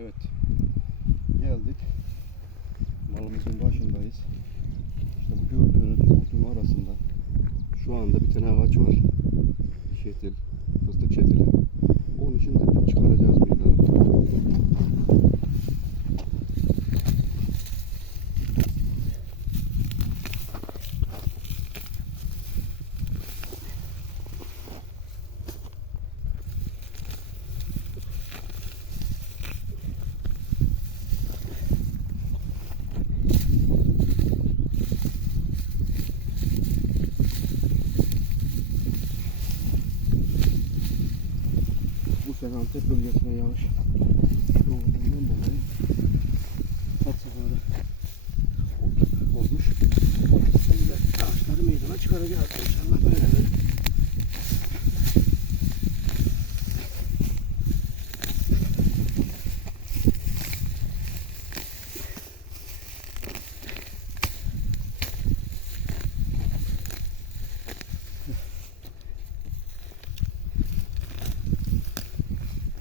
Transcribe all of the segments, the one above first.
Evet. Geldik. Malımızın başındayız. İşte bu gördüğünüz otun arasında şu anda bir tane ağaç var. Şetil, fıstık şetili. Onun için de çıkaracağız meydana. Bu sene Antep bölgesine yağış yoğunluğundan dolayı kaç seferde olmuş. Şimdi ağaçları meydana çıkaracağız inşallah böyle.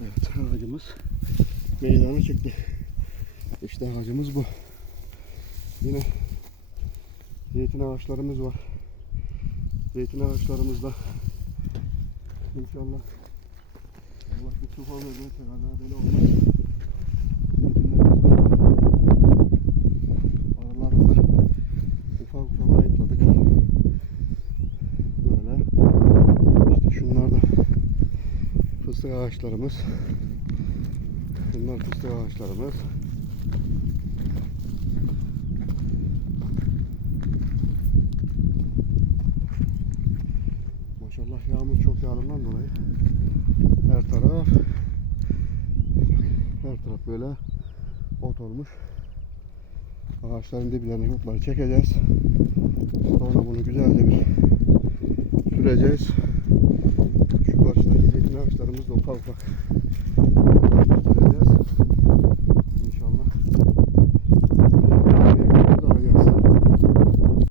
Evet ağacımız meydana çıktı. İşte ağacımız bu. Yine zeytin ağaçlarımız var. Zeytin ağaçlarımızda inşallah Allah bir tufan vermezse kaza böyle olmaz. Aralarında ufak ufak ayıtladık. Böyle. İşte şunlar da fıstık ağaçlarımız. Bunlar fıstık ağaçlarımız. Maşallah yağmur çok yağdığından dolayı her taraf her taraf böyle ot olmuş. Ağaçların diblerine otları çekeceğiz. Sonra bunu güzelce bir süreceğiz. Şu karşıdaki zeytin ağaçlarımız da ufak ufak göstereceğiz.